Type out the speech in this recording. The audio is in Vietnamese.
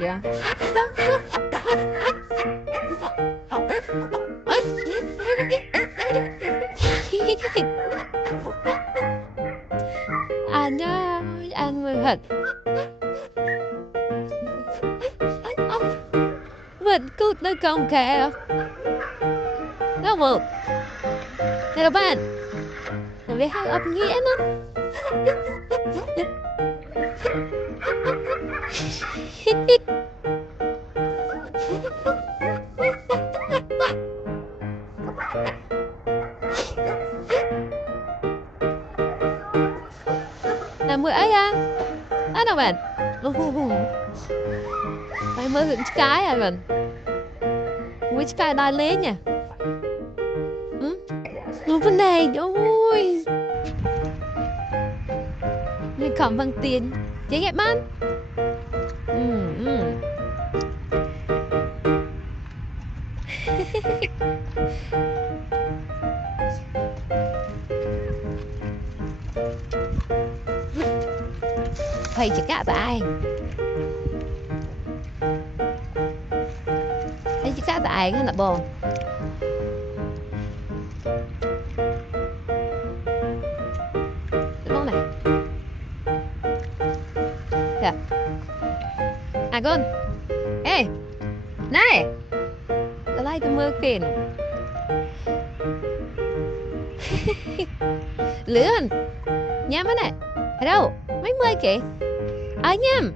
dạ. Anh á, anh mới thật. Vẫn cút nó không kẹo. Đâu một. Này các bạn. Nó biết hàng ấp nghĩa nó. Là mưa ấy à? Á nào bạn? Mày mơ hưởng cái à bạn? Which cái đai lên nhỉ? Nó vấn đề ôi. Mình cầm bằng tiền. Chế ghẹp man. Thầy chỉ cả tại. Thầy chỉ cả tại cái là bồ. Đúng không này? Kìa. À con. Ê. Này. Cái like tôi mơ kìa. Lươn. Nhắm á này. Ở đâu? Mấy mươi kìa. Ở nhầm.